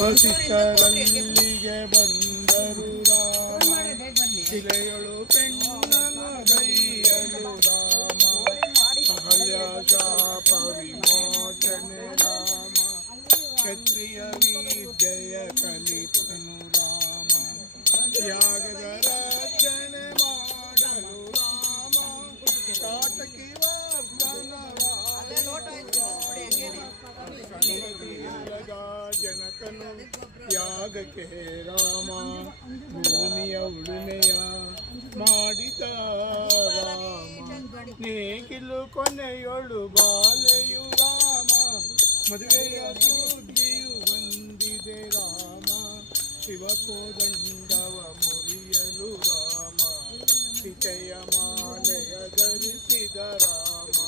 ವಸಿಷ್ಠರಲ್ಲಿಗೆ ಬಂದರು ರಾಮ ಶಿಲೆಯಳು ಪೆಣ್ಣನ ಬೈಯಲು ರಾಮ ಅಹಲ್ಯ ಶಾಪ ವಿಮೋಚನೆ ರಾಮ ಕ್ಷತ್ರಿಯ ವಿದ್ಯೆಯ ಕಲಿತನು ರಾಮ ಯಾಗದ ರಚನೆ ಮಾಡಲು ರಾಮ ಕಾಟಕಿ ಜನಕನು ಯಾಗಕ್ಕೆ ರಾಮ ಭೂಮಿಯ ಉಳುಮೆಯ ಮಾಡಿದ ರಾಮ ನೇಗಿಲು ಕೊನೆಯೊಳು ಬಾಲೆಯು ರಾಮ ಮದುವೆಯ ಸುದ್ದಿಯು ಬಂದಿದೆ ರಾಮ ಶಿವಕೋದಂಡವ ಮುರಿಯಲು ರಾಮ ಸೀತೆಯ ಮಾಲೆಯ ಧರಿಸಿದ ರಾಮ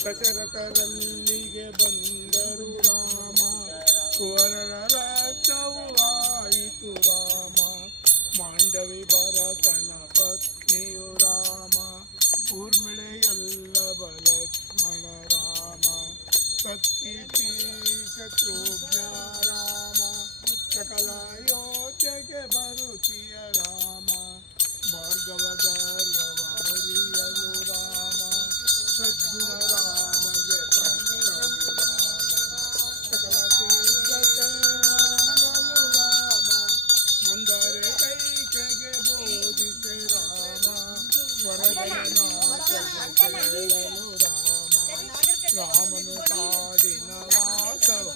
ದಶರಥರಲ್ಲಿಗೆ ಬಂದರು ರಾಮ ಕುವರರ ರಕ್ಷವು ಆಯಿತು ರಾಮ ಮಾಂಡವಿ ಭರತನ ಪತ್ನಿಯು ರಾಮ ಊರ್ಮಿಳೆಯಲ್ಲವ ಲಕ್ಷ್ಮಣ ರಾಮ ಸತ್ಕೀರ್ತಿ ಶತ್ರುಘ್ನ ರಾಮ ಸಕಲ ಯೋಚೆಗೆ ಬರುತ್ತಿಯ ರಾಮ ಭಾರ್ಗವ ಗರ್ವವ ಮುರಿಯಲು ರಾಮ ಸದ್ಗುಣ ರಾಮಗೆ ಪಂಚವು ರಾಮ ಸಕಲ ಸಿದ್ಧತೆ ಮಾಡಲು ರಾಮ ಮಂದರೆ ಕೈಕೆಗೆ ಬೋಧಿಸೆ ರಾಮ ವರದನಾಥಗೆ ಕೇಳಲು ರಾಮ ರಾಮನು ಕಾಡಿನ ವಾಸವ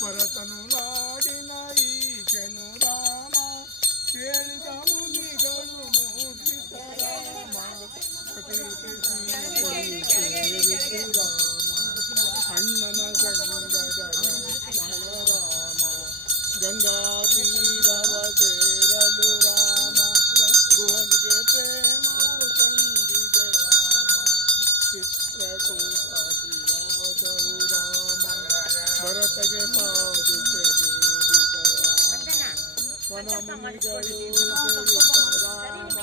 ಭರತನು ನಾಡಿನ ಈಶನು ರಾಮ ಕೇಳಿದ ಮುನಿಗಳು ಮೂರ್ತಿತ ರಾಮ ರಾಮ ಅಣ್ಣನ ಸಂಗದ ಲಕ್ಷ್ಮಣ ರಾಮ ಗಂಗಾ ತೀರವ ಸೇರಲು ರಾಮ ಗುಹನಿಗೆ ಪ್ರೇಮವು ತಂದಿದೆ ರಾಮ ಚಿತ್ರಕೂಟಾದ್ರಿವಾಸವು ರಾಮ ಭರತಗೆ ಪಾದುಕೆ ನೀಡಿದ ರಾಮ ವನಮುನಿಗಳು ರಾಮ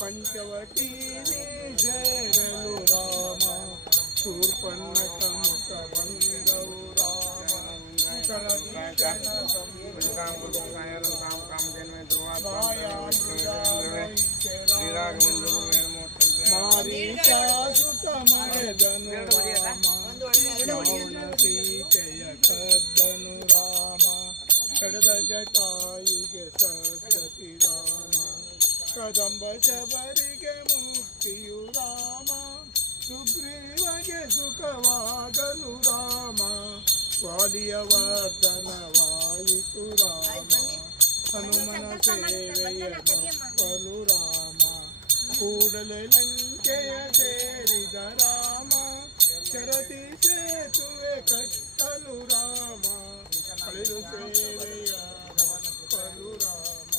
ಪಂಚವಟಿ ಸೇರಲು ರಾಮ ಶೂರ್ಪನ್ನಕ ಮುಖ ಬಂದವು ರಾಮ ಮಾರೀಚಾಸುತ ಮರೆದನು ರಾಮ ರಾವಣ ಸೀತೆಯ ಕದ್ದನು ರಾಮ ಕಡದ ಜಟಾಯುಗೆ ಸದ್ಗತಿ ರಾಮ ಕದಂಬ ಶಬರಿಗೆ ಮುಕ್ತಿಯು ರಾಮ ಸುಗ್ರೀವಗೆ ಸುಖವಾಗಲು ರಾಮ ವಾಲಿಯ ವರ್ಧನವಾಯಿತು ರಾಮ ಹನುಮನ ಸೇವೆಯ ನಪ್ಪಲು ರಾಮ ಕೂಡಲೇ ಲಂಕೆಯ ಸೇರಿದ ರಾಮ ಶರತಿ ಸೇತುವೆ ಕಟ್ಟಲು ರಾಮ ಕಳೆದು ಸೇವೆಯ ನಪ್ಪಲು ರಾಮ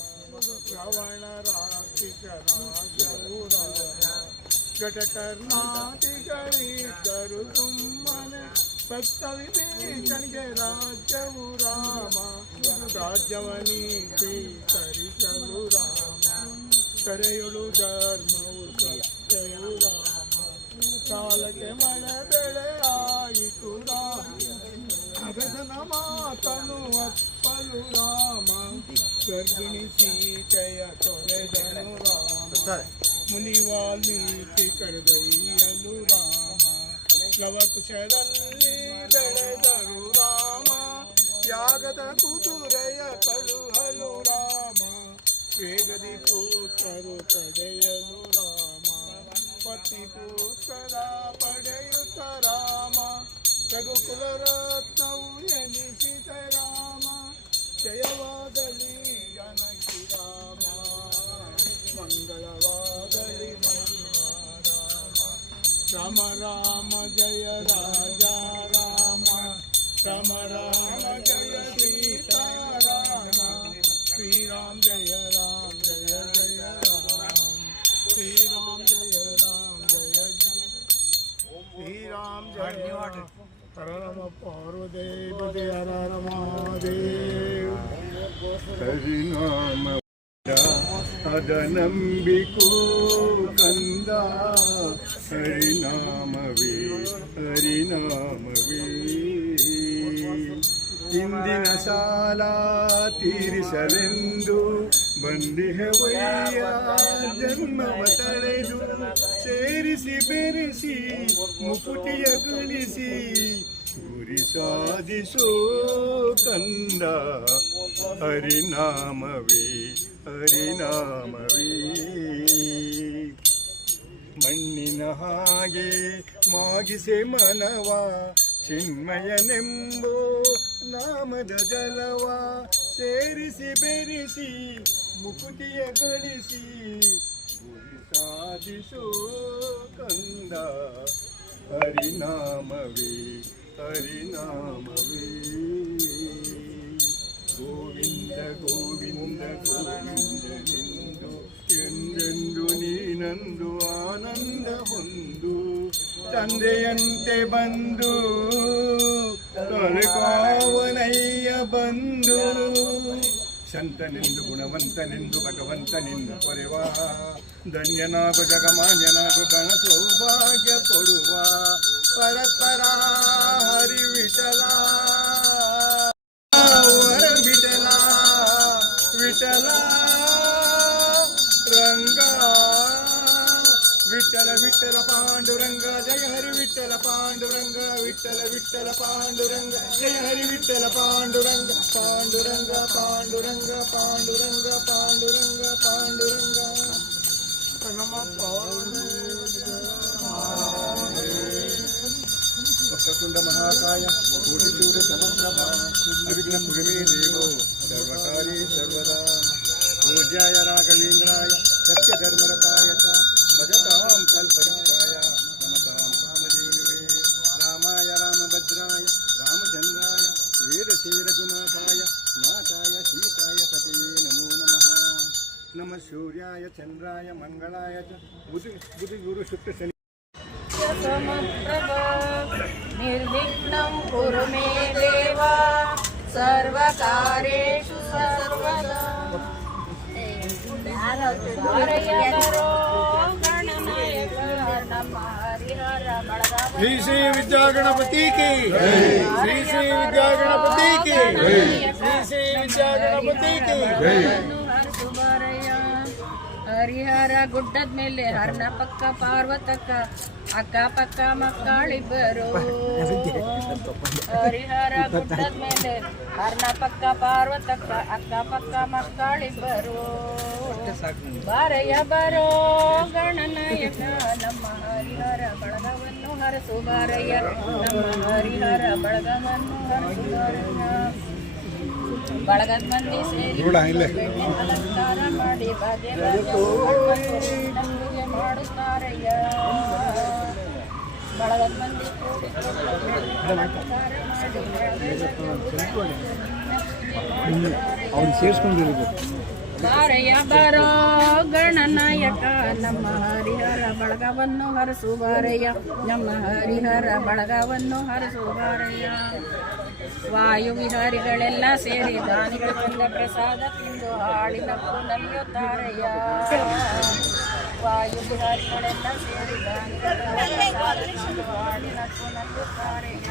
ರಾವಣ ರಾಕ್ಷಸ ನಾಶವು ರಾಮ ಘಟಕರ್ಣಾತಿಗಳಿದ್ದರು ಸುಮ್ಮನೆ ಭಕ್ತ ವಿಭೀಷಣಿಗೆ ರಾಜ್ಯವು ರಾಮ ರಾಜ್ಯವನಿ ಸ್ವೀಕರಿಸಲು ರಾಮ ಕರೆಯಲು ಧರ್ಮವು ಸತ್ಯವು ರಾಮ ಕಾಲಕ್ಕೆ ಮಳೆ ಬೆಳೆ ಆಯಿತು ರಾಮ ಅಗಸನ ಮಾತನು ಅಪ್ಪಲು ರಾಮ ಗರ್ಭಿಣಿ ಸೀತೆಯ ತೊರೆದನು ರಾಮ ಮುನಿ ವಾಲ್ಮೀಕಿ ಕರೆದೊಯ್ಯಲು ರಾಮ ಲವಕುಶರಲ್ಲಿ ಬೆಳೆದರು ರಾಮ ಯಾಗದ ಕುದುರೆಯ ಕಳುಹಲು ರಾಮ ವೇಗದಿ ಪುತ್ರರು ತಡೆಯಲು ರಾಮ ಪತಿ ಪುತ್ರ ಪಡೆಯುತ್ತ ರಾಮ ರಘುಕುಲ ರತ್ನವು ಎನಿಸಿದ ರಾಮ ಜಯವಾಗಲಿ ಜನಕಿ ರಾಮ ಮಂಗಳವಾಗಲಿ ರಾಮ ರಾಮ ಜಯ ರಾಜ ರಾಮ ರಾಮ ರಾಮ ಜಯ ಸೀತಾರಾಮ ಶ್ರೀರಾಮ ಜಯ ರಾಮ ಜಯ ಜಯ ರಾಮ ಶ್ರೀರಾಮ ಜಯ ರಾಮ ಜಯ ಜಯ ಶ್ರೀರಾಮ ಜಯ ಹರ ನಮ ಪಾರ್ವತಿ ಹರ ಮಹಾದೇವ ಹರಿನಾಮ ಅದನಂಬಿಕೂ ಕಂದ ಹರಿನಾಮವೇ ಹರಿನಾಮವೇ ಇಂದಿನ ಸಾಲ ತೀರಿಸಲೆಂದು ಬಂದಿಹವಯ್ಯ ಜನ್ಮವ ತಳೆದು ಸೇರಿಸಿ ಬೆರೆಸಿ ಮುಕುತಿಯ ಗಳಿಸಿ ಗುರಿ ಸಾಧಿಸೋ ಕಂದ ಹರಿನಾಮವೇ ಹರಿನಾಮವೇ ಮಣ್ಣಿನ ಹಾಗೆ ಮಾಗಿಸೆ ಮನವ ಚಿನ್ಮಯನೆಂಬೋ ನಾಮದ ಜಲವ ಸೇರಿಸಿ ಬೆರೆಸಿ ಮುಕುತಿಯ ಗಳಿಸಿ ಗುರಿ ಸಾಧಿಸೋ ಕಂದ ಹರಿನಾಮವೇ ಹರಿನಾಮವೇ ಗೋವಿಂದ ಗೋವಿಂದ ಗೋವಿಂದನೆಂದು ಎಂದೆಂದು ನೀನಂದು ಆನಂದ ಹೊಂದು ತಂದೆಯಂತೆ ಬಂದು ತೊಲಕಾವನಯ್ಯ ಬಂದು ಸಂತನೆಂದು ಗುಣವಂತನೆಂದು ಭಗವಂತನೆಂದು ಕೊರೆವ ಧನ್ಯನಾಗು ಜಗಮಾನ್ಯನಾಗು ಗಣ ಸೌಭಾಗ್ಯ ಕೊಡುವ ಪರಪರ ಹರಿ ವಿಠಲ ವಿಠಲ ವಿಠಲ ರಂಗ ವಿಠಲ ವಿಠಲ ಪಾಂಡುರಂಗ ಜಯ ಹರಿ ವಿಠಲ ಪಾಂಡುರಂಗ ವಿಠಲ ವಿಠಲ ಪಾಂಡುರಂಗ ಜಯ ಹರಿ ವಿಠಲ ಪಾಂಡುರಂಗ ಪಾಂಡುರಂಗ ಪಾಂಡುರಂಗ ಪಾಂಡುರಂಗ ಪಾಂಡುರಂಗ ಪಾಂಡುರಂಗ ನಮ ವಕ್ರತುಂಡ ಮಹಾಕಾಯ ಕೋಟಿಸೂರ್ಯ ಸಮಪ್ರಭ ಅವಿಘ್ನ ಪುರಮೇ ದೇವೋ ಸರ್ವಕಾರಿ ಸರ್ವದಾ ಪೂಜ್ಯಾಯ ರಾಘವೇಂದ್ರಾಯ ಸತ್ಯಧರ್ಮರತಾಯ ಚ ಭಜತಾಂ ಕಲ್ಪವೃಕ್ಷಾಯ ನಮತಾಂ ಕಾಮಧೇನುವೇ ರಾಮಾಯ ರಾಮಭದ್ರಾಯ ರಾಮಚಂದ್ರಾಯ ವೇದಶೇ ರಘುನಾಥಾಯ ನಾಥಾಯ ಸೀತಾಯ ಪತಯೇ ನಮೋ ನಮಃ ನಮಃ ಸೂರ್ಯಾಯ ಚಂದ್ರಾಯ ಮಂಗಳಾಯ ಚ ಬುಧ ಗುರು ಶುಕ್ರ ಶನಿ ನಿರ್ವಿಘ್ನಂ ಕುರು ಮೇ ದೇವ ಸರ್ವಕಾರ್ಯೇಷು ಸರ್ವದಾ ಶ್ರೀ ಶ್ರೀ ವಿದ್ಯಾಗಣಪತಿ ಕಿ ಶ್ರೀ ಶ್ರೀ ವಿದ್ಯಾಗಣಪತಿ ಕಿ ಶ್ರೀ ಶ್ರೀ ವಿದ್ಯಾಗಣಪತಿ ಕಿ ಹರಿಹರ ಗುಡ್ಡದ ಮೇಲೆ ಹರ್ನ ಪಕ್ಕ ಪಾರ್ವತಕ್ಕ ಅಕ್ಕ ಪಕ್ಕ ಮಕ್ಕಳಿಬ್ಬರು ಹರಿಹರ ಗುಡ್ಡದ ಮೇಲೆ ಹರ್ನ ಪಕ್ಕ ಪಾರ್ವತಕ್ಕ ಅಕ್ಕ ಪಕ್ಕ ಮಕ್ಕಳಿಬ್ಬರು ಬಾರಯ್ಯ ಬರೋ ಗಣನಾಯಕ ನಮ್ಮ ಹರಿಹರ ಬಳಗವನ್ನು ಹರಸು ಬಾರಯ್ಯ ನಮ್ಮ ಹರಿಹರ ಬಳಗವನ್ನು ಹರಸು ಬಾರಯ್ಯ ಬಳಗದ ಮಂದಿ ಸೇರಿ ಅಲಂಕಾರ ಮಾಡಿ ನಂಬಿಕೆ ಮಾಡುತ್ತಾರಯ್ಯ ಬಳಗದ ಮಂದಿ ಬಾರಯ್ಯ ಬರೋ ಗಣನಾಯಕ ನಮ್ಮ ಹರಿಹರ ಬಳಗವನ್ನು ಹರಸು ಬಾರಯ್ಯ ನಮ್ಮ ಹರಿಹರ ಬಳಗವನ್ನು ಹರಸು ಬಾರಯ್ಯ ವಾಯು ವಿಹಾರಿಗಳೆಲ್ಲ ಸೇರಿ ದಾನಿಗಳ ತಂದ ಪ್ರಸಾದ ತಿಂದು ಹಾಡಿನಕ್ಕೂ ನಲಿಯುತ್ತಾರಯ್ಯ ವಾಯು ವಿಹಾರಿಗಳೆಲ್ಲ ಸೇರಿ ದಾನಿಗಳ ಪ್ರಸಾದ ತಿಂದು ಹಾಡಿನಕ್ಕೂ ನಲಿಯುತ್ತಾರಯ್ಯ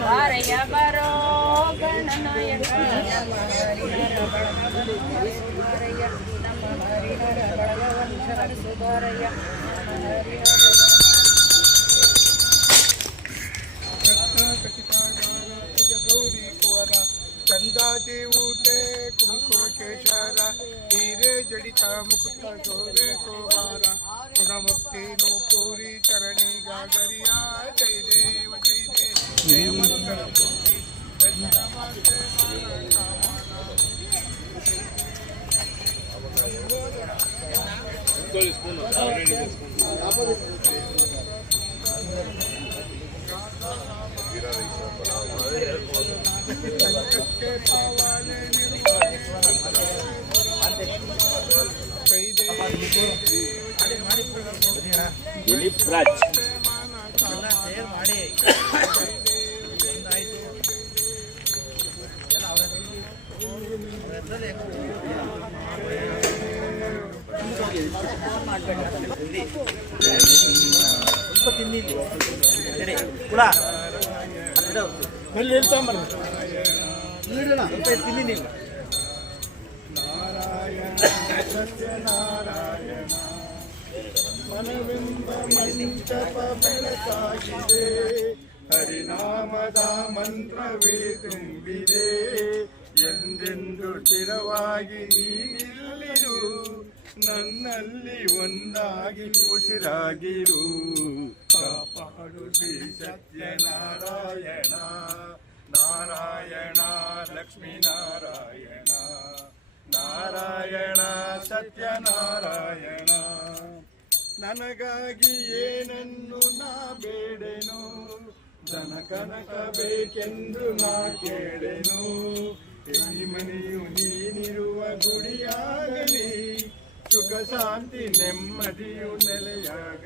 ಬಾರಯ್ಯ ಬರೋ ಗಣನಾಯಕ ನಮ್ಮ ಹರಿಹರ ಬಳಗವನ್ನು ಹರಸು ಬಾರಯ್ಯ ನಮ್ಮ ಹರಿಹರ ಬಳಗವನ್ನು ಹರಸು ಬಾರಯ್ಯ ನಮ್ಮ ಹರಿಹರ ಗೌರಿ ಕುವರ ಚಂದಾಜಿ ಊಟೆ ಕುಂಕುಮ ಕೇಶರ ಹೀರೆ ಜಡಿತ ಮುಕುಟ ಶೋಭೆ ಕೋವಾರ ಗುಣಮುಕ್ತಿ ನೂಪೂರಿ ಚರಣಿ ಗಾಗರಿಯ ಜೈ ದೇವ ಜೈ ದೇವ ಜಯ ಮಂಗಳ ಮೂರ್ತಿ ದಿಲೀಪ್ ರಾಜ್ ಸ್ವಲ್ಪ ತಿಂದಿದ್ದೆ ಕೂಡ ನಾರಾಯಣ ಸತ್ಯನಾರಾಯಣ ಮನವೆಂಬ ಮಂಟಪ ಬೆಳಕಾಗಿದೆ ಹರಿನಾಮದ ಮಂತ್ರವೇ ತುಂಬಿದೆ ಎಂದೆಂದು ಸ್ಥಿರವಾಗಿ ನೀನಿಲ್ಲಿರು ನನ್ನಲ್ಲಿ ಒಂದಾಗಿ ಉಸಿರಾಗಿರು ಕಾಪಾಡು ಶ್ರೀ ಸತ್ಯನಾರಾಯಣ ನಾರಾಯಣ ಲಕ್ಷ್ಮೀ ನಾರಾಯಣ ನಾರಾಯಣ ಸತ್ಯನಾರಾಯಣ ನನಗಾಗಿ ಏನನ್ನು ನಾ ಬೇಡೆನು ಧನ ಕನಕ ಬೇಕೆಂದು ನಾ ಕೇಳೆನು ಈ ಮನೆಯು ನೀನಿರುವ ಗುಡಿಯಾಗಲಿ ಸುಖ ಶಾಂತಿ ನೆಮ್ಮದಿಯು ನೆಲೆಯಾಗ